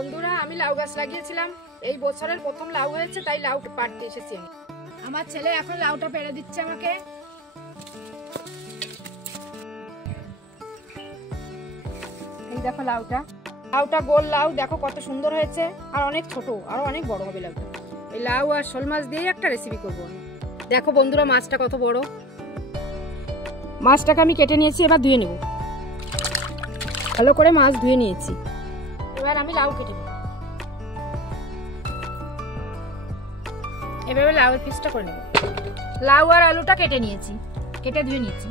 বন্ধুরা, আমি লাউ গাছ লাগিয়েছিলাম। এই বছরের প্রথম লাউ হয়েছে, তাই লাউ পাড়তে এসেছি আমি। আমার ছেলে এখন লাউটা পেড়ে দিচ্ছে আমাকে। এই দেখো লাউটা গোল লাউ, দেখো কত সুন্দর হয়েছে। আর অনেক ছোট, আরো অনেক বড় হবে লাউটা। এই লাউ আর শোল মাছ দিয়ে একটা রেসিপি করবো আমি। দেখো বন্ধুরা, মাছটা কত বড়। মাছটাকে আমি কেটে নিয়েছি, এবার ধুয়ে নেব। ভালো করে মাছ ধুয়ে নিয়েছি। এবার আমি লাউ কেটে নেব। এভাবে লাউয়ের পিসটা করে নেব। লাউ আর আলুটা কেটে নিয়েছি, কেটে ধুয়ে নিয়েছি।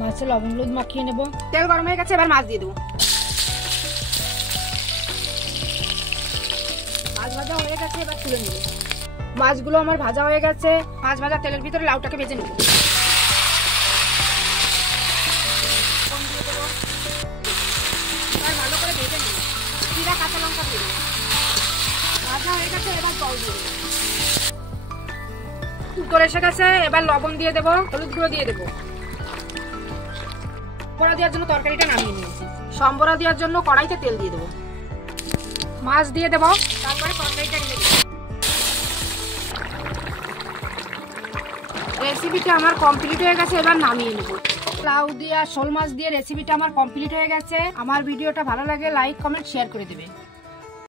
মাছে লবণ হলুদ মাখিয়ে নেব। তেল গরম হয়ে গেছে, এবার মাছ দিয়ে দেবো। মাছ ভাজা হয়ে গেছে, এবার তুলে নেব। মাছগুলো আমার ভাজা হয়ে গেছে। মাছ ভাজা তেলের ভিতরে লাউটাকে ভেজে নেব। ভালো করে ভেজে নেব। জিরা কাঁচা লঙ্কা দিয়ে দেবো। ভাজা হয়ে গেছে, এবার জল দিয়ে দেবো। উত্তর এসে গেছে, এবার লবণ দিয়ে দেবো, হলুদ গুঁড়ো দিয়ে দেবো। সম্বরা দেওয়ার জন্য তরকারিটা নামিয়ে নিয়েছি। সম্বরা দেওয়ার জন্য কড়াইতে তেল দিয়ে দেবো। মাছ দিয়ে দেবো, তারপরে তরকারিটা ঢেলে দেবো। রেসিপিটা আমার কমপ্লিট হয়ে গেছে, এবার নামিয়ে নেব। লাউ দিয়ে আর শোল মাছ দিয়ে রেসিপিটা আমার কমপ্লিট হয়ে গেছে। আমার ভিডিওটা ভালো লাগে লাইক কমেন্ট শেয়ার করে দেবে।